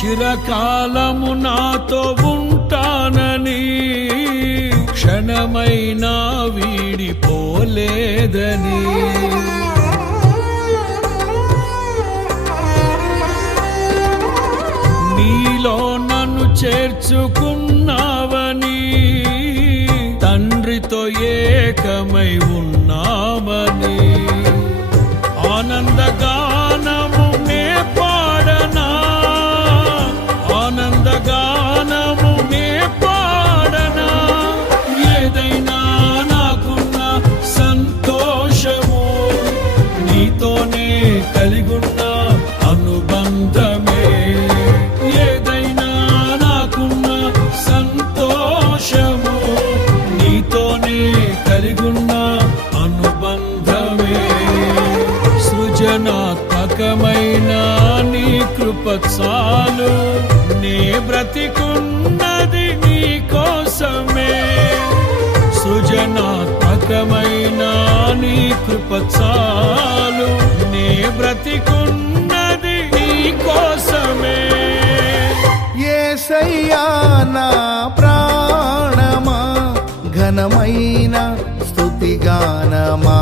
చిరకాలము నాతో ఉంటానని క్షణమైనా వీడిపోలేదని నీలో నన్ను చేర్చుకున్నావని తండ్రితో ఏకమై ఉన్నామని ఆనందగానము నే పాడనా ఆనందగానము నే పాడనా ఏదైనా నాకున్న సంతోషము నీతోనే కలిగున్న అనుబంధమే ఏదైనా నాకున్న సంతోషము నీతోనే కలిగున్న అనుబంధమే సృజనాత్మకమైన నీ కృప చాలు నే బ్రతికున్నది నీ కోసమే సృజనాత్మకమైన నీ కృప చాలు నే బ్రతికున్నది నీ కోసమే యేసయ్యా నా ప్రాణమా ఘనమైన స్తుతిగానమా